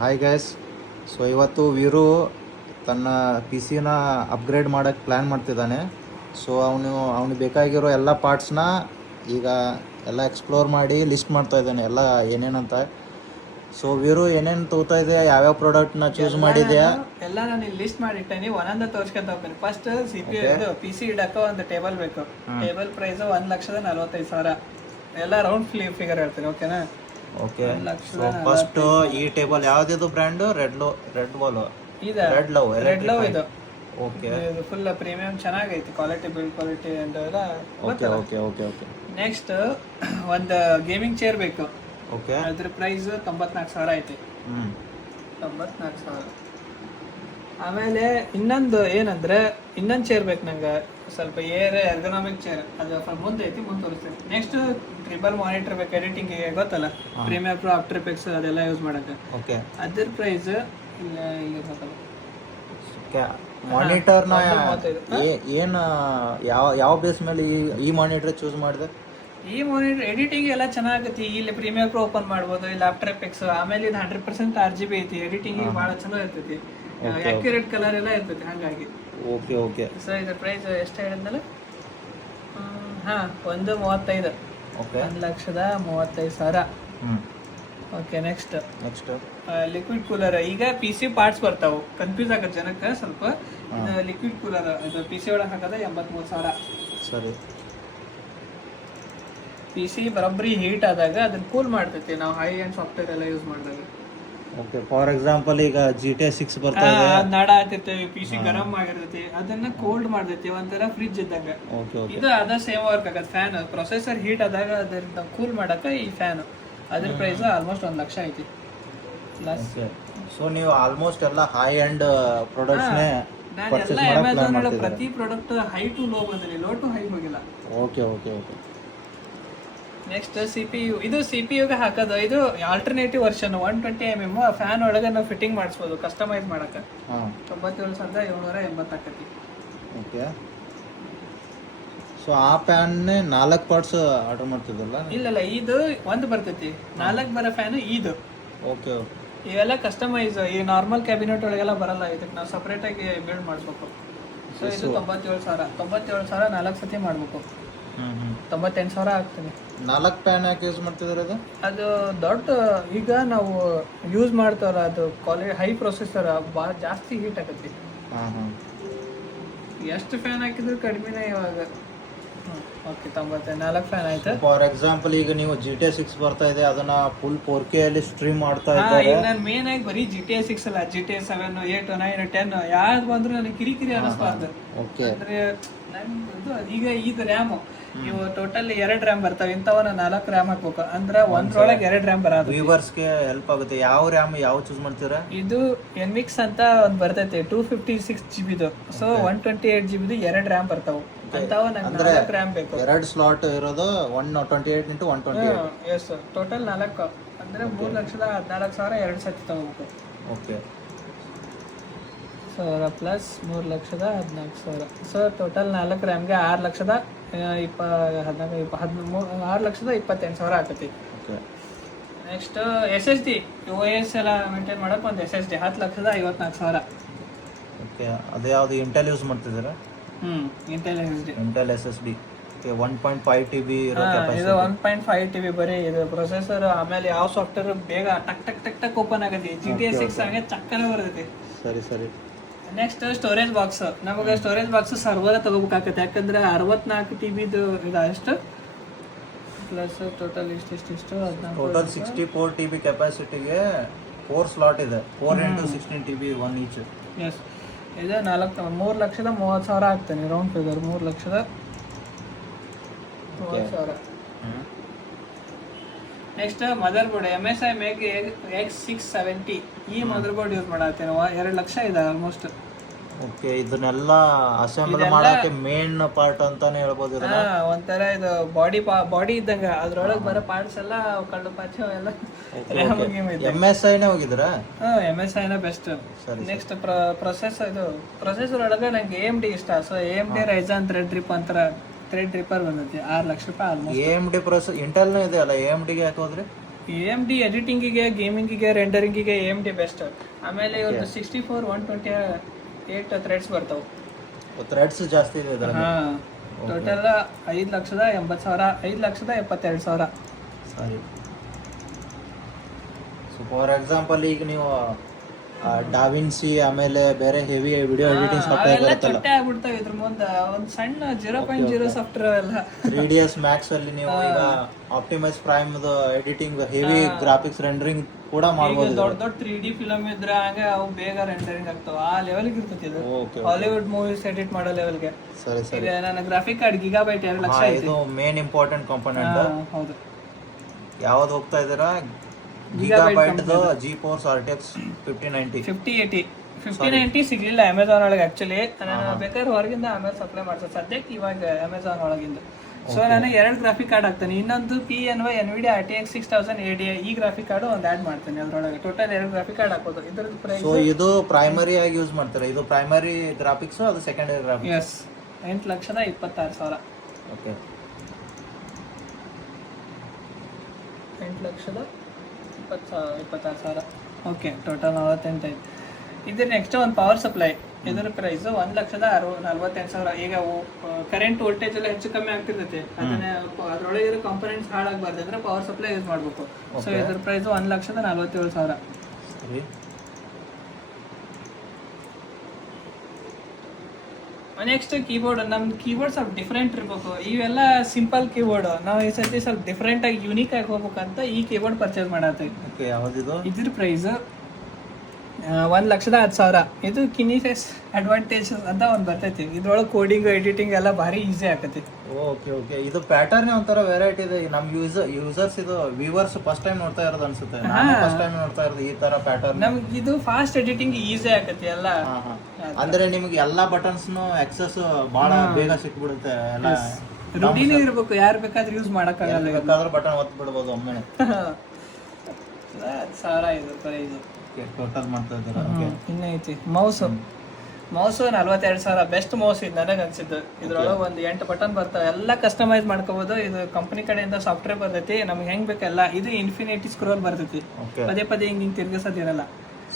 Hi guys. So ಇವತ್ತು ವೀರು ತನ್ನ P ಸಿನ ಅಪ್ಗ್ರೇಡ್ ಮಾಡೋಕ್ಕೆ ಪ್ಲ್ಯಾನ್ ಮಾಡ್ತಿದ್ದಾನೆ. ಸೊ ಅವನಿಗೆ ಬೇಕಾಗಿರೋ ಎಲ್ಲ ಪಾರ್ಟ್ಸ್ನ ಈಗ ಎಲ್ಲ ಎಕ್ಸ್ಪ್ಲೋರ್ ಮಾಡಿ ಲಿಸ್ಟ್ ಮಾಡ್ತಾ ಇದ್ದಾನೆ, ಎಲ್ಲ ಏನೇನಂತ. ಸೊ ವೀರು ಏನೇನು ತಗೋತಾ ಇದೆ, ಯಾವ್ಯಾವ ಪ್ರಾಡಕ್ಟ್ನ ಚೂಸ್ ಮಾಡಿದೆಯಾ ಎಲ್ಲ ನಾನು ಲಿಸ್ಟ್ ಮಾಡಿಟ್ಟೇನಿ, ಒಂದೊಂದ ತೋರ್ಸ್ಕೊಂತ ಹೋಗ್ತೀನಿ. ಫಸ್ಟ್ ಪಿ ಸಿ ಇಡಕ್ಕೆ ಒಂದು ಟೇಬಲ್ ಬೇಕು. Table price 1,45,000. ಎಲ್ಲ ರೌಂಡ್ ಫಿಗರ್ ಹೇಳ್ತೀನಿ, ಓಕೆನಾ? ಓಕೆ. ಸೊ ಫಸ್ಟ್ ಈ ಟೇಬಲ್ ಯಾವ್ದಿದು ಬ್ರ್ಯಾಂಡು? ರೆಡ್ ಲವ್ ಇದು. ಓಕೆ. ಇದು ಫುಲ್ ಪ್ರೀಮಿಯಂ ಚೆನ್ನಾಗೈತಿ, ಕ್ವಾಲಿಟಿ, ಬಿಲ್ಡ್ ಕ್ವಾಲಿಟಿ ಅಂತ ಎಲ್ಲ. Okay okay okay okay. Next ಒಂದು ಗೇಮಿಂಗ್ ಚೇರ್ ಬೇಕು. ಓಕೆ. ಅದ್ರ ಪ್ರೈಸ್ 94,000 ಐತಿ. 94,000. ಆಮೇಲೆ ಇನ್ನೊಂದು ಏನಂದ್ರೆ ಇನ್ನೊಂದು ಚೇರ್ ಬೇಕು ನಂಗೆ, ಸ್ವಲ್ಪ ಎರ್ಗೊನಾಮಿಕ್ ಚೇರ್. ಅದು ಮುಂದೆ ಐತಿ, ಮುಂದೆ ತೋರಿಸ್ತೀನಿ. ನೆಕ್ಸ್ಟ್ ಟ್ರಿಬಲ್ ಮಾನಿಟರ್ ಬೇಕು ಎಡಿಟಿಂಗ್, ಗೊತ್ತಲ್ಲ, ಪ್ರೀಮಿಯರ್ ಪ್ರೋ, ಆಫ್ಟರ್ ಎಫೆಕ್ಟ್ಸ್ ಅದೆಲ್ಲ ಯೂಸ್ ಮಾಡಕ್ಕೆ. ಓಕೆ. ಅದ್ರ ಪ್ರೈಸ್ ಮಾನಿಟರ್ನ ಏನು ಯಾವ ಬೇಸ್ ಮೇಲೆ ಈ ಮಾನಿಟರ್ ಚೂಸ್ ಮಾಡಿದೆ? ಈ ಮಾನಿಟರ್ ಎಡಿಟಿಂಗ್ ಎಲ್ಲ ಚೆನ್ನಾಗೈತಿ. ಇಲ್ಲಿ ಪ್ರೀಮಿಯರ್ ಪ್ರೋ ಓಪನ್ ಮಾಡ್ಬೋದು, ಇಲ್ಲಿ ಆಫ್ಟರ್ ಎಫೆಕ್ಟ್ಸ್. ಆಮೇಲೆ ಇದು 100% RGB ಐತಿ. ಎಡಿಟಿಂಗ್ ಭಾಳ ಚಲೋ ಇರ್ತೈತಿ, ಅಕ್ಯುರೇಟ್ ಕಲರ್ ಎಲ್ಲ ಇರ್ತೈತಿ, ಹಾಗಾಗಿ. Okay okay. ಸೊ ಇದ್ರ ಪ್ರೈಸ್ ಎಷ್ಟು ಹೇಳಿದ್ನಲ್ಲ? 1,35,000. Okay. 1,35,000. Okay. Next liquid cooler. ಈಗ ಪಿ ಸಿ ಪಾರ್ಟ್ಸ್ ಬರ್ತಾವು, ಕನ್ಫ್ಯೂಸ್ ಆಗತ್ತೆ ಜನಕ್ಕೆ ಸ್ವಲ್ಪ. ಲಿಕ್ವಿಡ್ ಕೂಲರ್ ಇದು ಪಿ ಸಿ ಒಳಗೆ ಹಾಕೋದ 83,000. ಸರಿ. ಪಿ ಸಿ ಬರೋಬ್ಬರಿ ಹೀಟ್ ಆದಾಗ ಅದನ್ನ ಕೂಲ್ ಮಾಡ್ತೈತಿ, ನಾವು ಹೈ ಅಂಡ್ ಸಾಫ್ಟ್ವೇರ್ ಎಲ್ಲ ಯೂಸ್ ಮಾಡಿದಾಗ. ಓಕೆ. ಫಾರ್ ಎಕ್ಸಾಂಪಲ್ ಈಗ GTA 6 ಬರ್ತಾ ಇದೆ, ನಡ ಆಗ್ತಿರ್ತೇವೆ, ಪಿ ಸಿ ಗರಂ ಆಗಿರ್ತೈತಿ, ಅದನ್ನ ಕೋಲ್ಡ್ ಮಾಡ್ತೈತಿ, ಒಂಥರ ಫ್ರಿಜ್ ಇದ್ದಾಗ. ಇದು ಅದ ಸೇಮ್ ವರ್ಕ್ ಆಗತ್ತೆ. ಫ್ಯಾನ್ ಪ್ರೊಸೆಸರ್ ಹೀಟ್ ಆದಾಗ ಅದನ್ನ ಕೂಲ್ ಮಾಡಕ ಈ ಫ್ಯಾನ್. ಅದ್ರ ಪ್ರೈಸ್ ಆಲ್ಮೋಸ್ಟ್ 1 ಲಕ್ಷ ಐತಿ. ಸೊ ನೀವು ಆಲ್ಮೋಸ್ಟ್ ಎಲ್ಲ ಹೈ ಅಂಡ್ ಪ್ರಾಡಕ್ಟ್ಸ್ ನಾನು ಎಲ್ಲ ಅಮೆಝಾನ್ ಒಳಗೆ ಪ್ರತಿ ಪ್ರಾಡಕ್ಟ್ ಹೈ ಟು ಲೋ ಬಂದಿನಿ, ಲೋ ಟು ಹೈ ಹೋಗಿಲ್ಲ. Okay okay okay. Next CPU. ಇದು CPU ಗೆ ಹಾಕೋದು. ಇದು ಆಲ್ಟರ್ನೇಟಿವ್ ವರ್ಷನ್ 120mm. ಫ್ಯಾನ್ ಒಳಗೆ ನಾವು ಫಿಟ್ಟಿಂಗ್ ಮಾಡಿಸ್ಬೋದು, ಕಸ್ಟಮೈಸ್ ಮಾಡಕ್ಕೆ. 97,780 ಆಕತಿ. ಓಕೆ. ಸೊ ಆ ಫ್ಯಾನ್ನೇ 4 ಪಾರ್ಟ್ಸ್ ಆರ್ಡರ್ ಮಾಡ್ತಿದ್ದಲ್ಲ? ಇಲ್ಲ, ಇದು ಒಂದು ಬರ್ತೈತಿ, 4 ಬರೋ ಫ್ಯಾನ್ ಇದು. Okay okay. ಇವೆಲ್ಲ ಕಸ್ಟಮೈಸ್. ಈ ನಾರ್ಮಲ್ ಕ್ಯಾಬಿನೆಟ್ ಒಳಗೆಲ್ಲ ಬರಲ್ಲ, ಇದಕ್ಕೆ ನಾವು ಸಪ್ರೇಟ್ ಆಗಿ ಬಿಲ್ಡ್ ಮಾಡಿಸ್ಬೇಕು. ಸೊ ಇದು 97,000. 97,000 4 ಸತಿ ಮಾಡ್ಬೇಕು. 98,000 ಆಗ್ತದೆ. 4 ಫ್ಯಾನ್ ಯಾಕೆ ಯೂಸ್ ಮಾಡ್ತಿದ್ರೆ? ಅದು ದೊಡ್ಡ, ಈಗ ನಾವು ಯೂಸ್ ಮಾಡ್ತಾರ, ಅದು ಕ್ವಾಲಿಟಿ ಹೈ ಪ್ರೊಸೆಸರ್ ಭಾಳ ಜಾಸ್ತಿ ಹೀಟ್ ಆಗತ್ತೆ. ಎಷ್ಟು ಫ್ಯಾನ್ ಹಾಕಿದ್ರು ಕಡಿಮೆನೇ ಇವಾಗ. ಓಕೆ. 94 ಫ್ಯಾನ್ ಆಯ್ತು. ಫಾರ್ ಎಕ್ಸಾಂಪಲ್ ಈಗ ನೀವು GTA 6 ಬರ್ತಾ ಇದೆ, ಅದನ್ನ ಫುಲ್ 4K ಅಲ್ಲಿ ಸ್ಟ್ರೀಮ್ ಮಾಡ್ತಾ ಇದ್ದಾರೆ. ನಾನು ಮೇನ್ ಆಗಿ ಬರೀ GTA 6 ಅಲ್ಲ, GTA 7, 8, 9, 10 ಯಾವ್ದು ಬಂದ್ರು ನನಗೆ ಕಿರಿಕಿರಿ ಅನಿಸ್ಬಾರ್ದು. ಅಂದ್ರೆ ಈಗ ಇದು ರ್ಯಾಮ್, ಇವು ಟೋಟಲ್ 2 ರ್ಯಾಮ್ ಬರ್ತಾವೆ. ಇಂಥವನ್ನ 4 ರ್ಯಾಮ್ ಹಾಕ್ಬೇಕು ಅಂದ್ರೆ ಒಂದ್ರೊಳಗೆ 2 ರ್ಯಾಮ್ ಬರೋದು. ವ್ಯೂವರ್ಸ್ಗೆ ಹೆಲ್ಪ್ ಆಗುತ್ತೆ. ಯಾವ ರ್ಯಾಮ್ ಯಾವ ಚೂಸ್ ಮಾಡ್ತೀರಾ? ಇದು NVIX ಅಂತ ಒಂದು ಬರ್ತೈತೆ, 256 GB. ಸೊ 128 GB 2 ರ್ಯಾಮ್ ಬರ್ತಾವೆ. ಅಂತಾವ ನಂಗೆ 4 ರ್ಯಾಮ್ ಬೇಕು. 2 ಸ್ಲಾಟ್ ಇರೋದು 128 × 128. ಎಸ್, ಟೋಟಲ್ 4 ಅಂದ್ರೆ 3,14,000 2 ಸತಿ ತಗೋಬೇಕು. ಓಕೆ. 1,000 ಪ್ಲಸ್ 3,14,000. ಸೊ ಟೋಟಲ್ 4 ರ್ಯಾಮ್ಗೆ 6,28,000 ಆಗ್ತೈತಿ. Next SSD. OS ಎಲ್ಲ ಮೇಂಟೈನ್ ಮಾಡಕ್ಕೆ ಒಂದು SSD 10,54,000. ಓಕೆ. ಅದು ಯಾವುದು ಇಂಟೆಲ್ ಯೂಸ್ ಮಾಡ್ತಿದ್ದೀರಾ? ಇಂಟೆಲ್ SSD 1.5 TB ಇರೋ ಕೆಪಾಸಿಟಿ. ಇದು 1.5 TB ಬರೀ ಇದು ಪ್ರೊಸೆಸರ್. ಆಮೇಲೆ ಯಾವ ಸಾಫ್ಟ್ವೇರ್ ಬೇಗ ಟಕ್ ಓಪನ್ ಆಗತ್ತೆ. GTA 6 ಹಾಗೆ ಚಕ್ಕನೆ ಬರ್ತೈತಿ. ಸರಿ ಸರಿ. Next storage box. ನಮಗೆ ಸ್ಟೋರೇಜ್ ಬಾಕ್ಸ್ ಸರ್ವರ್ ತಗೋಬೇಕಾಗತ್ತೆ, ಯಾಕಂದ್ರೆ 64 TB ಇದು ಅಷ್ಟು ಪ್ಲಸ್ ಟೋಟಲ್ ಇಷ್ಟು ಟೋಟಲ್ 64 TB ಕೆಪಾಸಿಟಿಗೆ 4 ಸ್ಲಾಟ್ ಇದೆ. 4 × 16 TB 1 ಈಚ್. ಎಸ್. ಇದು 3,30,000 ಆಗ್ತಾನೆ, round figure 3,30,000. Next mother board. MSI make X670. ಈ ಮದರ್ ಬೋರ್ಡ್ ಯೂಸ್ ಮಾಡತ್ತೇನೆ. 2 ಲಕ್ಷ ಇದೆ ಆಲ್ಮೋಸ್ಟ್. ಓಕೆ. ಇದನ್ನೆಲ್ಲ ಅಸೆಂಬಲ್ ಮಾಡಕ್ಕೆ ಮೇನ್ ಪಾರ್ಟ್ ಅಂತಾನೆ ಹೇಳ್ಬೋದು. ಒಂಥರ ಇದು ಬಾಡಿ ಇದ್ದಂಗ, ಅದ್ರೊಳಗೆ ಬರೋ ಪಾರ್ಟ್ಸ್ ಎಲ್ಲ ಕಳ್ಳು ಪಾಚ ಎಲ್ಲ. MSIನೇ ಹೋಗಿದ್ರಾ? MSI ನ ಬೆಸ್ಟ್. ನೆಕ್ಸ್ಟ್ ಪ್ರೊಸೆಸರ್ ಒಳಗೆ ನಂಗೆ AMD ಇಷ್ಟ. So AMD Ryzen thread ripper ಬಂದೈತಿ. 6 ಲಕ್ಷ ರೂಪಾಯಿ ಆಲ್ಮೋಸ್ಟ್. AMD ಪ್ರೊಸೆಸರ್ ಇಂಟೆಲ್ನ ಇದೆ ಅಲ್ಲ, AMD ಗೆ ಯಾಕೆ ಹೋದ್ರಿ? AMD ಎಡಿಟಿಂಗಿಗೆ, ಗೇಮಿಂಗಿಗೆ, ರೆಂಡರಿಂಗಿಗೆ AMD best. ಆಮೇಲೆ ಒಂದು 64 128 ಥ್ರೆಡ್ಸ್ ಬರ್ತಾವೆ. ಥ್ರೆಡ್ಸ್ ಜಾಸ್ತಿ ಇದೆ ಇದರಲ್ಲಿ. ಟೋಟಲ್ 5,80,000, 5,72,000. ಸರಿ. ಸೊ ಫಾರ್ ಎಕ್ಸಾಂಪಲ್ ಈಗ ನೀವು ಡಾವಿನ್ಸಿ ಆಮೇಲೆ ಬೇರೆ ಹೆವಿ ವಿಡಿಯೋ ಎಡಿಟಿಂಗ್ ಸಾಫ್ಟ್ವೇರ್ ಬರುತ್ತಲ್ಲ, ಚೊಟ್ಟೆ ಆಗ್ಬಿಡ್ತಾವೆ ಇದ್ರ ಮುಂದೆ. ಒಂದು ಸಣ್ಣ 0.0 ಸಾಫ್ಟ್ವೇರ್ ಅಲ್ಲ. 3ds Max ಅಲ್ಲಿ ನೀವು ಈಗ optimise prime editing heavy graphics rendering ಕೂಡ ಮಾಡ್ಬೋದು. ದೊಡ್ಡ ದೊಡ್ಡ 3D ಫಿಲಮ್ ಇದ್ರೆ ಹಂಗೆ ಅವು ಬೇಗ ರೆಂಡರಿಂಗ್ ಆಗ್ತಾವ. ಆ ಲೆವೆಲ್ಗೆ ಇರ್ತೈತಿ ಇದು. ಹಾಲಿವುಡ್ ಮೂವೀಸ್ ಎಡಿಟ್ ಮಾಡೋ ಲೆವೆಲ್ಗೆ. ಸರಿ ಸರಿ. ಈಗ ನನ್ನ ಗ್ರಾಫಿಕ್ ಕಾರ್ಡ್ ಗಿಗಾಬೈಟ್ 2 ಲಕ್ಷ ಐತಿ. ಇದು ಮೇನ್ ಇಂಪಾರ್ಟೆಂಟ್ ಕಾಂಪೋನೆಂಟ್. ಹೌದು. ಯಾವ್ದು ಹೋಗ್ತಾ ಇದ್ದೀರಾ? ಗಿಗಾಬೈಟ್ GeForce RTX 5090 ಸಿಗ್ಲಿಲ್ಲ ಅಮೆಝಾನ್ ಒಳಗೆ. ಆಕ್ಚುಲಿ ನಾನು ಬೇಕಾದ್ರೆ ಹೊರಗಿಂದ ಆಮೇಲೆ ಸಪ್ಲೈ ಮಾಡ್ತೀನಿ. ಸದ್ಯಕ್ಕೆ ಇವಾಗ ಅಮೆಝಾನ್ ಒಳಗಿಂದ. ಸೊ ನಾನು 2 ಗ್ರಾಫಿಕ್ ಕಾರ್ಡ್ ಹಾಕ್ತೇನೆ. ಇನ್ನೊಂದು PNY NVIDIA RTX 6000 ADI ಈ ಗ್ರಾಫಿಕ್ ಕಾರ್ಡ್ ಒಂದು ಆಡ್ ಮಾಡ್ತೀನಿ ಅದ್ರೊಳಗೆ. ಟೋಟಲ್ 2 ಗ್ರಾಫಿಕ್ ಕಾರ್ಡ್ ಹಾಕೋದು. ಇದ್ರದ್ದು ಪ್ರೈಸ್ ಇದು ಪ್ರೈಮರಿ ಆಗಿ ಯೂಸ್ ಮಾಡ್ತಾರೆ. ಇದು ಪ್ರೈಮರಿ ಗ್ರಾಫಿಕ್ಸ್, ಅದು secondary graphics. Yes 8,26,000. Okay. 8,26,000. Okay, total 48 ಐತಿ. ಇದ್ರ ನೆಕ್ಸ್ಟ್ ಒಂದು ಪವರ್ ಸಪ್ಲೈ. ಇದರ ಪ್ರೈಸ್ 1,48,000. ಈಗ ಕರೆಂಟ್ ವೋಲ್ಟೇಜ್ ಎಲ್ಲ ಹೆಚ್ಚು ಕಮ್ಮಿ ಆಗ್ತಿರ್ತೈತೆ. ಅದನ್ನ ಅದ್ರೊಳಗೆ ಇರೋ ಕಾಂಪೋನೆಂಟ್ಸ್ ಹಾಳಾಗಬಾರ್ದು ಅಂದ್ರೆ ಪವರ್ ಸಪ್ಲೈ ಯೂಸ್ ಮಾಡಬೇಕು. ಸೊ ಇದ್ರ ಪ್ರೈಸ್ 1,47,000. ಸರಿ. Next keyboard. ನಮ್ದು ಕೀಬೋರ್ಡ್ ಸ್ವಲ್ಪ ಡಿಫ್ರೆಂಟ್ ಇರ್ಬೇಕು. ಇವೆಲ್ಲ ಸಿಂಪಲ್ ಕೀಬೋರ್ಡ್. ನಾವು ಈ ಸರ್ತಿ ಸ್ವಲ್ಪ ಡಿಫ್ರೆಂಟ್ ಆಗಿ ಯೂನಿಕ್ ಆಗಿ ಹೋಗ್ಬೇಕಂತ ಈ ಕೀಬೋರ್ಡ್ ಪರ್ಚೇಸ್ ಮಾಡತ್ತೀವಿ. ಇದ್ರ ಪ್ರೈಸ್ 1,10,000. ಇದು ಕಿನಿಫೆಸ್ ಅಡ್ವಾಂಟೇಜ್ ಅಂತ ಒಂದು ಬರ್ತೈತಿ. ಇದ್ರೊಳಗೆ ಕೋಡಿಂಗ್ ಎಡಿಟಿಂಗ್ ಎಲ್ಲ ಭಾರಿ ಈಸಿ ಆಗತ್ತೆ. Okay okay. ಇದು ಪ್ಯಾಟರ್ನ್ ಒಂಥರ ವೆರೈಟಿ ಇದೆ. ನಮ್ ಯೂಸರ್ಸ್ ಇದು ವ್ಯೂವರ್ಸ್ ಫಸ್ಟ್ ಟೈಮ್ ನೋಡ್ತಾ ಇರೋದು ಅನ್ಸುತ್ತೆ. ಫಸ್ಟ್ ಟೈಮ್ ನೋಡ್ತಾ ಇರೋದು ಈ ತರ ಪ್ಯಾಟರ್ನ್. ನಮ್ಗೆ ಇದು ಫಾಸ್ಟ್ ಎಡಿಟಿಂಗ್ ಈಸಿ ಆಗತ್ತೆ ಎಲ್ಲ. ಅಂದ್ರೆ ನಿಮ್ಗೆ ಎಲ್ಲಾ ಬಟನ್ಸ್ ಆಕ್ಸೆಸ್ ಬಹಳ ಬೇಗ ಸಿಕ್ಬಿಡುತ್ತೆ. ಎಲ್ಲ ರೂಢಿನೇ ಇರ್ಬೇಕು. ಯಾರು ಬೇಕಾದ್ರೂ ಯೂಸ್ ಮಾಡಕ್ಕಾಗಲ್ಲ. ಬೇಕಾದ್ರೂ ಬಟನ್ ಒತ್ತು ಬಿಡ್ಬೋದು ಒಮ್ಮೆ. 10,000 ಇದು ಪ್ರೈಸ್. ಟೋಟಲ್ ಮಾಡ್ತಾ ಇದ್ದೀರಾ? ಇನ್ನೈತಿ ಮೌಸ್ 42,000. ಬೆಸ್ಟ್ ಮೌಸ್ ಇದು ನನಗೆ ಅನ್ಸಿದ್ದು. ಇದ್ರೊಳಗೆ ಒಂದು 8 ಬಟನ್ ಬರ್ತಾವೆ. ಎಲ್ಲ ಕಸ್ಟಮೈಸ್ ಮಾಡ್ಕೋಬಹುದು. ಇದು ಕಂಪನಿ ಕಡೆಯಿಂದ ಸಾಫ್ಟ್ವೇರ್ ಬರ್ತೈತಿ. ನಮ್ಗೆ ಹೆಂಗ್ ಬೇಕಲ್ಲ. ಇದು ಇನ್ಫಿನಿಟಿ ಸ್ಕ್ರೋಲ್ ಬರ್ತೈತಿ. ಪದೇ ಪದೇ ಹಿಂಗ್ ತಿರ್ಗಿಸೋದಿರಲ್ಲ.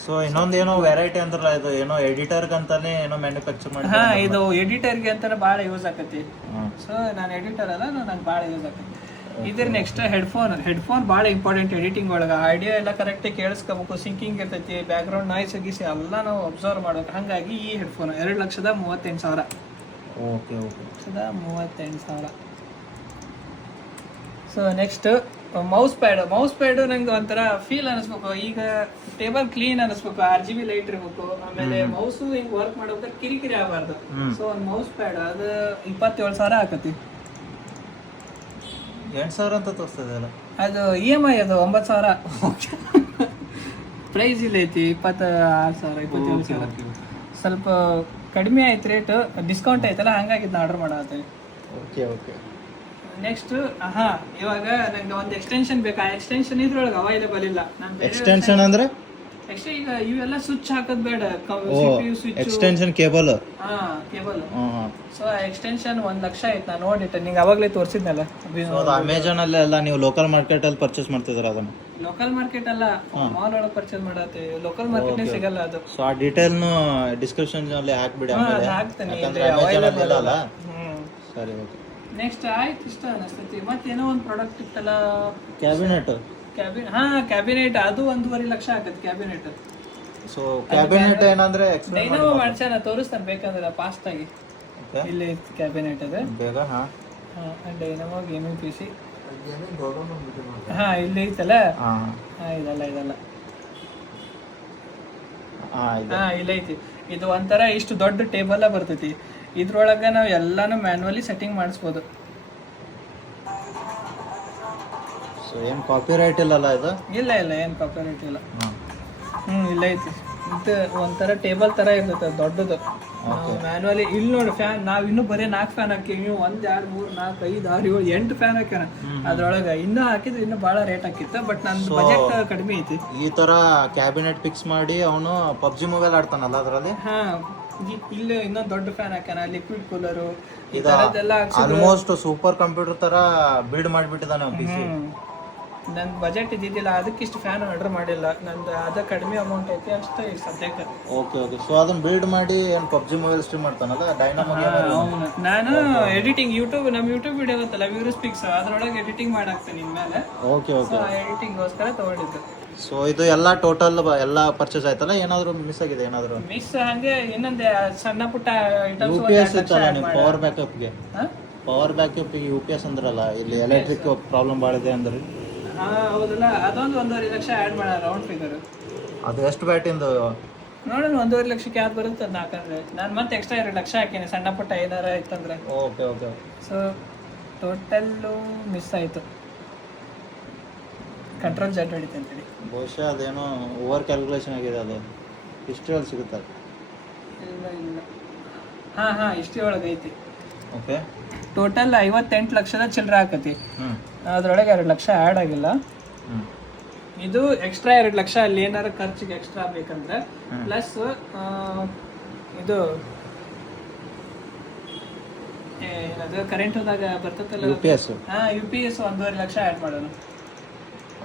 ಸೊ ಇನ್ನೊಂದೇನೋ ವೆರೈಟಿ ಅಂದ್ರಲ್ಲ, ಇದು ಏನೋ ಎಡಿಟರ್ ಅಂತಾನೆ ಏನೋ ಮ್ಯಾನುಫ್ಯಾಕ್ಚರ್ ಮಾಡಿ. ಇದು ಎಡಿಟರ್ಗೆ ಅಂತಾನೆ ಭಾಳ ಯೂಸ್ ಆಕತಿ. ಸೊ ನಾನು ಎಡಿಟರ್ ಅಲ್ಲ, ನಂಗೆ ಭಾಳ ಯೂಸ್ ಆಕತಿ. ಇದ್ರ ನೆಕ್ಸ್ಟ್ ಹೆಡ್ಫೋನ್ ಭಾಳ ಇಂಪಾರ್ಟೆಂಟ್ ಎಡಿಟಿಂಗ್ ಒಳಗೆ. ಆಡಿಯೋ ಎಲ್ಲ ಕರೆಕ್ಟಾಗಿ ಕೇಳಿಸ್ಕೋಬೇಕು. ಸಿಂಕಿಂಗ್ ಇರ್ತೈತಿ. ಬ್ಯಾಕ್ ಗ್ರೌಂಡ್ ನಾಯ್ಸ್ ಗೀಸಿ ಎಲ್ಲ ನಾವು ಅಬ್ಸರ್ವ್ ಮಾಡ್ಬೇಕು. ಹಾಗಾಗಿ ಈ headphone 2,38,000. Okay okay. 2,38,000. So next mouse pad ನಂಗೆ ಒಂಥರ ಫೀಲ್ ಅನಿಸ್ಬೇಕು. ಈಗ ಟೇಬಲ್ ಕ್ಲೀನ್ ಅನಿಸ್ಬೇಕು. RGB ಲೈಟ್ ಇರ್ಬೇಕು. ಆಮೇಲೆ ಮೌಸ್ ಹಿಂಗ್ ವರ್ಕ್ ಮಾಡೋದ್ರೆ ಕಿರಿಕಿರಿ ಆಗಬಾರ್ದು. ಸೊ ಒಂದು ಮೌಸ್ ಪ್ಯಾಡ್ ಅದು 27,000 ಆಕತಿ. 8,000 ಅಂತ ತೋರಿಸ್ತದೆ ಅಲ್ಲ. ಅದು EMI ಅದು 9,000. ಪ್ರೈಸ್ ಇಲ್ಲ ಐತಿ 26,000 27,000. ಸ್ವಲ್ಪ ಕಡಿಮೆ ಆಯ್ತು ರೇಟ್. ಡಿಸ್ಕೌಂಟ್ ಆಯ್ತಲ್ಲ, ಹಂಗಾಗಿ ಇದನ್ನ ಆರ್ಡರ್ ಮಾಡತ್ತೆ. Okay okay. ನೆಕ್ಸ್ಟ್ ಇವಾಗ ನಂಗೆ ಒಂದು ಎಕ್ಸ್ಟೆನ್ಷನ್ ಬೇಕು. ಆ ಎಕ್ಸ್ಟೆನ್ಷನ್ ಇದ್ರೊಳಗೆ ಅವೈಲೇಬಲ್ ಇಲ್ಲ. ಎಕ್ಸ್ಟೆನ್ಷನ್ ಅಂದ್ರೆ ಈಗ ಇವೆಲ್ಲ ಸ್ವಿಚ್ ಹಾಕೋದ್ ಬೇಡ. Extension cable. Cable. So extension 1,00,000 ಆಯ್ತು. ನಾನು ನೋಡಿಟ್ಟೆ ನಿಂಗೆ ಅವಾಗಲೇ ತೋರಿಸಿದ್ನಲ್ಲ. ಅಮೆಝಾನ್ ಅಲ್ಲೇ ಎಲ್ಲ ನೀವು ಲೋಕಲ್ ಮಾರ್ಕೆಟ್ ಅಲ್ಲಿ ಪರ್ಚೇಸ್ ಮಾಡ್ತಿದ್ರ ಅದನ್ನ? ಲೋಕಲ್ ಮಾರ್ಕೆಟ್ ಅಲ್ಲ, ಮಾಲ್ ಒಳಗೆ ಪರ್ಚೇಸ್ ಮಾಡತ್ತೆ. ಲೋಕಲ್ ಮಾರ್ಕೆಟ್ ಸಿಗಲ್ಲ ಅದು. ಸೊ ಆ ಡೀಟೇಲ್ ಡಿಸ್ಕ್ರಿಪ್ಷನ್ ಅಲ್ಲಿ ಹಾಕ್ಬಿಡಿ. ಹಾಕ್ತೇನೆ. ಸರಿ ಓಕೆ. ನೆಕ್ಸ್ಟ್ ಆಯ್ತು, ಇಷ್ಟ ಅನಿಸ್ತೈತಿ. ಮತ್ತೇನೋ ಒಂದು ಪ್ರಾಡಕ್ಟ್ ಇತ್ತಲ್ಲ, ಕ್ಯಾಬಿನೆಟ್. ಕ್ಯಾಬಿನೆಟ್ ಅದು 1,50,000 ಆಗತ್ತೆ ಕ್ಯಾಬಿನೆಟ್. ಸೊ ಕ್ಯಾಬಿನೆಟ್ ಏನಂದ್ರೆ ಡೈನಮೋ ಮಾಡ್ಸ್ಯಾನ, ತೋರಿಸ್ತಾನೆ ಬೇಕಂದ್ರೆ ಫಾಸ್ಟ್ ಆಗಿ. ಇಲ್ಲಿ ಕ್ಯಾಬಿನೆಟ್ ಅದ ಬೇಗ. Dynamo gaming PC. ಇಲ್ಲಿ ಐತಲ್ಲ. ಇದಲ್ಲ ಇಲ್ಲೈತಿ. ಇದು ಒಂಥರ ಇಷ್ಟು ದೊಡ್ಡ ಟೇಬಲ್ ಬರ್ತೈತಿ. ಇದ್ರೊಳಗ ನಾವು ಎಲ್ಲಾನು ಮ್ಯಾನ್ಯುವಲಿ ಸೆಟ್ಟಿಂಗ್ ಮಾಡಿಸ್ಬೋದು. ಸೊ ಏನ್ ಕಾಪಿ ರೈಟ್ ಇಲ್ಲಲ್ಲ ಇದು? ಇಲ್ಲ ಏನ್ ಕಾಪಿ ರೈಟ್ ಇಲ್ಲ. ಇಲ್ಲ ಐತಿ. ಇದು ಒಂಥರ ಟೇಬಲ್ ತರ ಇರ್ತೈತೆ ದೊಡ್ಡದು. ಮ್ಯಾನ್ಯುವಲಿ ಇಲ್ಲಿ ನೋಡಿ ಫ್ಯಾನ್. ನಾವ್ ಇನ್ನು ಬರೀ 4 ಫ್ಯಾನ್ ಹಾಕಿ, 1 2 3 4 5 6 7 8 ಫ್ಯಾನ್ ಹಾಕ್ಯಾನ. ಅದ್ರೊಳಗ ಇನ್ನೂ ಹಾಕಿದ್ರೆ ಇನ್ನೂ ಬಹಳ ರೇಟ್ ಹಾಕಿತ್ತು. ಬಟ್ ನನ್ನ ಬಜೆಟ್ ಕಡಿಮೆ ಐತಿ. ಈ ತರ ಕ್ಯಾಬಿನೆಟ್ ಫಿಕ್ಸ್ ಮಾಡಿ ಅವನು PUBG ಮೊಬೈಲ್ ಆಡ್ತಾನಲ್ಲ ಅದ್ರಲ್ಲಿ. ಇಲ್ಲಿ ಇನ್ನೊಂದು ದೊಡ್ಡ ಫ್ಯಾನ್ ಹಾಕ್ಯಾನ, ಲಿಕ್ವಿಡ್ ಕೂಲರು, ಈ ತರದೆಲ್ಲ ಆಲ್ಮೋಸ್ಟ್ ಸೂಪರ್ ಕಂಪ್ಯೂಟರ್ ತರ ಬಿಲ್ಡ್ ಮಾಡಿಬಿಟ್ಟಿದ್ದಾನೆ PC. ನನ್ನ ಬಜೆಟ್ ಇದ್ದಿದ್ದಿಲ್ಲ, ಅದಕ್ಕೆ ಇಷ್ಟು ಫ್ಯಾನ್ ಆರ್ಡರ್ ಮಾಡಿಲ್ಲ. ನಂದು ಅದ ಕಡಿಮೆ ಅಮೌಂಟ್ ಐತಿ ಅಷ್ಟೇ ಈಗ ಸದ್ಯಕ್ಕೆ. Okay okay. ಸೊ ಅದನ್ನ ಬಿಲ್ಡ್ ಮಾಡಿ ಏನು ಪಬ್ಜಿ ಮೊಬೈಲ್ ಸ್ಟ್ರೀಮ್ ಮಾಡ್ತಾನಲ್ಲ ಡೈನಾಮೋ ಹೌದು, ನಾನು ಎಡಿಟಿಂಗ್ ನಮ್ಮ ಯೂಟ್ಯೂಬ್ ವಿಡಿಯೋ ಗೊತ್ತಲ್ಲ ವ್ಯೂಸ್ ಪಿಕ್ಸ್, ಅದ್ರೊಳಗೆ ಎಡಿಟಿಂಗ್ ಮಾಡಾಕ್ತೇನೆ ಇನ್ಮೇಲೆ. Okay okay. ಎಡಿಟಿಂಗ್ಗೋಸ್ಕರ ತಗೊಂಡಿದ್ದು. ಸೊ ಇದು ಎಲ್ಲ ಟೋಟಲ್ ಎಲ್ಲ ಪರ್ಚೇಸ್ ಆಯ್ತಲ್ಲ, ಏನಾದರೂ ಮಿಸ್ ಆಗಿದೆ? ಏನಾದರೂ ಮಿಸ್ ಹಂಗೆ ಇನ್ನೊಂದು ಸಣ್ಣ ಪುಟ್ಟ ಯು ಪಿ ಎಸ್ ಇತ್ತಲ್ಲ ನೀವು ಪವರ್ ಬ್ಯಾಕಪ್ಗೆ? ಪವರ್ ಬ್ಯಾಕಪ್ಗೆ ಯು ಪಿ ಎಸ್ ಅಂದ್ರಲ್ಲ, ಇಲ್ಲಿ ಎಲೆಕ್ಟ್ರಿಕ್ ಪ್ರಾಬ್ಲಮ್ ಭಾಳ ಇದೆ ಅಂದ್ರೆ. ಹೌದಲ್ಲ, ಅದೊಂದು 1.5 ಲಕ್ಷ ಆ್ಯಡ್ ಮಾಡ ರೌಂಡ್ ಫಿಗರ್. ಅದು ಎಷ್ಟು ಬ್ಯಾಟಿಂದು ನೋಡೋಣ, 1.5 ಲಕ್ಷಕ್ಕೆ ಯಾವ್ದು ಬರುತ್ತೆ ಅದು ಹಾಕಂದ್ರೆ. ನಾನು ಮತ್ತೆ ಎಕ್ಸ್ಟ್ರಾ 2 ಲಕ್ಷ ಹಾಕೀನಿ ಸಣ್ಣ ಪುಟ್ಟ ಏನಾರ ಇತ್ತಂದ್ರೆ. Okay okay. So total miss ಆಯಿತು. ಕಂಟ್ರೋಲ್ ಜೆಡ್ ಹೊಡಿತೆ ಅಂತೇಳಿ ಬಹುಶಃ ಅದೇನೋ ಓವರ್ ಕ್ಯಾಲ್ಕುಲೇಷನ್ ಆಗಿದೆ. ಅದು ಹಿಸ್ಟ್ರಿಯಲ್ಲಿ ಸಿಗುತ್ತೆ? ಇಲ್ಲ. ಹಾಂ ಹಿಸ್ಟ್ರಿ ಒಳಗೆ ಐತಿ. ಓಕೆ. ಟೋಟಲ್ 58 ಲಕ್ಷದ ಚಿಲ್ಲರೆ ಹಾಕತಿ. ಅದ್ರೊಳಗೆ 2 ಲಕ್ಷ ಆ್ಯಡ್ ಆಗಿಲ್ಲ. ಇದು ಎಕ್ಸ್ಟ್ರಾ 2 ಲಕ್ಷ ಅಲ್ಲಿ ಏನಾರ ಖರ್ಚಿಗೆ ಎಕ್ಸ್ಟ್ರಾ ಬೇಕಂದ್ರೆ, ಪ್ಲಸ್ ಇದು ಏನದು ಕರೆಂಟ್ ಹೋದಾಗ ಬರ್ತದಲ್ಲ U P S. U P S 1.5 lakh add ಮಾಡೋಣ.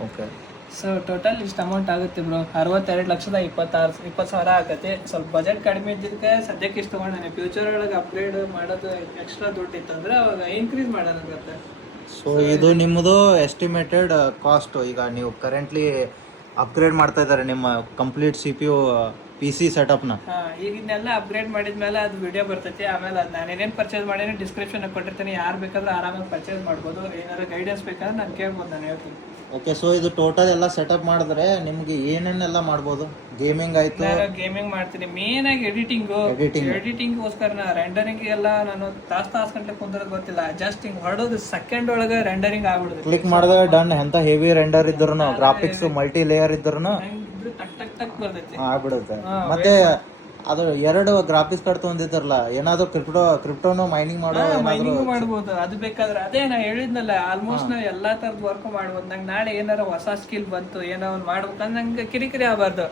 ಓಕೆ. ಸೊ ಟೋಟಲ್ ಇಷ್ಟು ಅಮೌಂಟ್ ಆಗುತ್ತೆ ಬ್ರೋ. 62 ಲಕ್ಷದ 20 ಸಾವಿರ ಆಗತ್ತೆ. ಸ್ವಲ್ಪ ಬಜೆಟ್ ಕಡಿಮೆ ಇದ್ದಿದ್ದಕ್ಕೆ ಸದ್ಯಕ್ಕೆ ಇಷ್ಟು ತೊಗೊಂಡಾನೆ. ಫ್ಯೂಚರ್ ಒಳಗೆ ಅಪ್ಗ್ರೇಡ್ ಮಾಡೋದು ಎಕ್ಸ್ಟ್ರಾ ದುಡ್ಡು ಇತ್ತಂದ್ರೆ ಅವಾಗ ಇನ್ಕ್ರೀಸ್ ಮಾಡೋಣಾಗತ್ತೆ. ಸೊ ಇದು ನಿಮ್ಮದು ಎಸ್ಟಿಮೇಟೆಡ್ ಕಾಸ್ಟ್. ಈಗ ನೀವು ಕರೆಂಟ್ಲಿ ಅಪ್ಗ್ರೇಡ್ ಮಾಡ್ತಾ ಇದ್ದಾರೆ ನಿಮ್ಮ ಕಂಪ್ಲೀಟ್ CPU PC ಸೆಟಪ್ನ. ಈಗ ಇದನ್ನೆಲ್ಲ ಅಪ್ಗ್ರೇಡ್ ಮಾಡಿದ್ಮೇಲೆ ಅದು ವಿಡಿಯೋ ಬರ್ತೈತಿ. ಆಮೇಲೆ ಅದು ನಾನು ಏನೇನು ಪರ್ಚೇಸ್ ಮಾಡೀನಿ ಡಿಸ್ಕ್ರಿಪ್ಷನ್ ಕೊಟ್ಟಿರ್ತೀನಿ. ಯಾರು ಬೇಕಾದ್ರೂ ಆರಾಮಾಗಿ ಪರ್ಚೇಸ್ ಮಾಡ್ಬೋದು. ಏನಾದ್ರು ಗೈಡೆನ್ಸ್ ಬೇಕಾದ್ರೆ ನಾನು ಕೇಳ್ಬೋದು, ನಾನು ಹೇಳ್ತೀನಿ. ಓಕೆ. ಸೊ ಇದು ಟೋಟಲ್ ಎಲ್ಲ ಸೆಟಪ್ ಮಾಡಿದ್ರೆ ನಿಮಗೆ ಏನೇನೆಲ್ಲ ಮಾಡ್ಬೋದು? ಗೇಮಿಂಗ್ ಆಯ್ತು, ಗೇಮಿಂಗ್ ಮಾಡ್ತೀನಿ. ಮೇನ್ ಆಗಿ ಎಡಿಟಿಂಗ್ಗೋಸ್ಕರ ರೆಂಡರಿಂಗ್ ಎಲ್ಲ ನಾನು ತಾಸು ಗಂಟೆ ಕುಂದ್ರದ ಗೊತ್ತಿಲ್ಲ. ಜಸ್ಟ್ ಹಿಂಗ್ ಹೊಡೋದು ಸೆಕೆಂಡ್ ಒಳಗೆ ರೆಂಡರಿಂಗ್ ಆಗ್ಬಿಡುತ್ತೆ. ಕ್ಲಿಕ್ ಮಾಡಿದ್ರೆ ಡನ್. ಎಂತ ಹೆವಿ ರೆಂಡರ್ ಇದ್ರು, ಗ್ರಾಫಿಕ್ಸ್ ಮಲ್ಟಿ ಲೇಯರ್ ಇದ್ರು ಟಕ್ ಬರ್ತೈತಿ, ಆಗ್ಬಿಡುತ್ತೆ. ಮತ್ತೆ ಅದು 2 ಗ್ರಾಫಿಕ್ಸ್ ಕಾರ್ಡ್ ತೊಗೊಂಡಿದ್ದಾರಲ್ಲ, ಏನಾದ್ರು ಕ್ರಿಪ್ಟೋನು ಮೈನಿಂಗ್ ಮಾಡ್ಬೋದು. ಅದು ಬೇಕಾದ್ರೆ ಅದೇ ನಾ ಹೇಳಿದ್ನಲ್ಲ, ಆಲ್ಮೋಸ್ಟ್ ನಾವು ಎಲ್ಲಾ ತರದ ವರ್ಕ್ ಮಾಡ್ಬೋದು. ನಂಗೆ ನಾಳೆ ಏನಾರ ಹೊಸ ಸ್ಕಿಲ್ ಬಂತು, ಏನೋ ಒಂದು ಮಾಡ್ಬೇಕಂದ್ರೆ ನಂಗೆ ಕಿರಿಕಿರಿ ಆಗಬಾರ್ದು.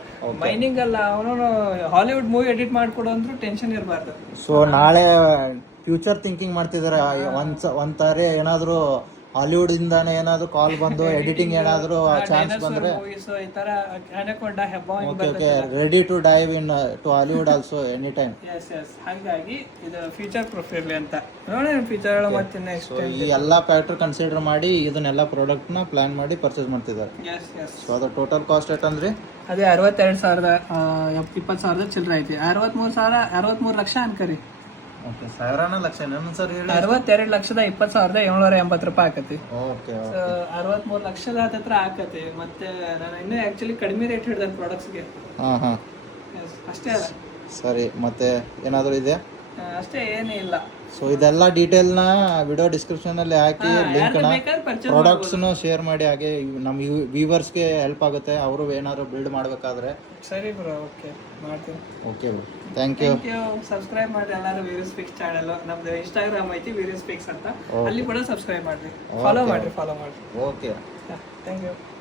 ಮೈನಿಂಗ್ ಅಲ್ಲ, ಅವನು ಹಾಲಿವುಡ್ ಮೂವಿ ಎಡಿಟ್ ಮಾಡ್ಕೊಡು ಅಂದ್ರೂ ಟೆನ್ಷನ್ ಇರಬಾರ್ದು. ಸೊ ನಾಳೆ ಫ್ಯೂಚರ್ ಥಿಂಕಿಂಗ್ ಮಾಡ್ತಿದಾರೆ. ಒಂದ್ಸಾರಿ ಏನಾದ್ರು ಹಾಲಿವುಡ್ ಇಂದಾನೆ ಏನಾದ್ರು ಕಾಲ್ ಬಂದು ಎಡಿಟಿಂಗ್ ಏನಾದ್ರು ಚಾನ್ಸ್ ಬಂದ್ರೆ ready to dive into Hollywood also any time. ಹಾಗಾಗಿ ಇದು ಫ್ಯೂಚರ್ ಪ್ರೂಫ್ ಇರ್ಲಿ ಅಂತ ನೋಡೋಣ. ಫ್ಯೂಚರ್ ಮತ್ತೆ ಈ ಎಲ್ಲಾ ಫ್ಯಾಕ್ಟರ್ ಕನ್ಸಿಡರ್ ಮಾಡಿ ಇದನ್ನೆಲ್ಲ ಪ್ರಾಡಕ್ಟ್ ನ ಪ್ಲಾನ್ ಮಾಡಿ ಪರ್ಚೇಸ್ ಮಾಡ್ತಿದ್ದಾರೆ. ಸೊ ಅದು ಟೋಟಲ್ ಕಾಸ್ಟ್ ಎಷ್ಟಂದ್ರಿ? ಅದೇ 62,020,000 ಚಿಲ್ಲರೆ ಐತಿ. 63 ಲಕ್ಷ ಅನ್ಕರಿ. ಓಕೆ. ಸಾವಿರಾನ ಲಕ್ಷ ಸರ್ ಹೇಳಿ? 62,20,780 ರೂಪಾಯಿ ಆಕತಿ. ಓಕೆ. 63 ಲಕ್ಷದ ಹತ್ರ ಆಕತಿ. ಮತ್ತೆ ನಾನು ಇನ್ನೂ ಆಕ್ಚುಲಿ ಕಡಿಮೆ ರೇಟ್ ಹಿಡಿದ ಪ್ರಾಡಕ್ಟ್ಸ್ಗೆ. ಹಾಂ ಅಷ್ಟೇ ಅಲ್ಲ. ಸರಿ, ಮತ್ತೆ ಏನಾದರೂ ಇದೆಯಾ? ಅಷ್ಟೇ, ಏನೂ ಇಲ್ಲ. ಸೊ ಇದೆಲ್ಲ ಡೀಟೇಲ್ನ ವಿಡಿಯೋ ಡಿಸ್ಕ್ರಿಪ್ಷನಲ್ಲಿ ಹಾಕಿ ಲಿಂಕ್ನ ಪ್ರಾಡಕ್ಟ್ಸ್ನು ಶೇರ್ ಮಾಡಿ. ಹಾಗೆ ನಮ್ಮ ವ್ಯೂವರ್ಸ್ಗೆ ಹೆಲ್ಪ್ ಆಗುತ್ತೆ, ಅವರು ಏನಾದ್ರು ಬಿಲ್ಡ್ ಮಾಡಬೇಕಾದ್ರೆ. ಸರಿ ಬ್ರೋ, ಓಕೆ ಮಾಡ್ತೀನಿ. Okay bro, thank you. Subscribe ಮಾಡಿ ಎಲ್ಲರೂ ವೀರಿಯಸ್ ಪಿಕ್ಸ್ ಚಾನಲ್. ನಮ್ದು ಇನ್ಸ್ಟಾಗ್ರಾಮ್ ಐತಿ ವೀರಿಯಸ್ ಪಿಕ್ಸ್ ಅಂತ, ಅಲ್ಲಿ ಕೂಡ ಸಬ್ಸ್ಕ್ರೈಬ್ ಮಾಡ್ರಿ, ಫಾಲೋ ಮಾಡ್ರಿ. Okay, thank you.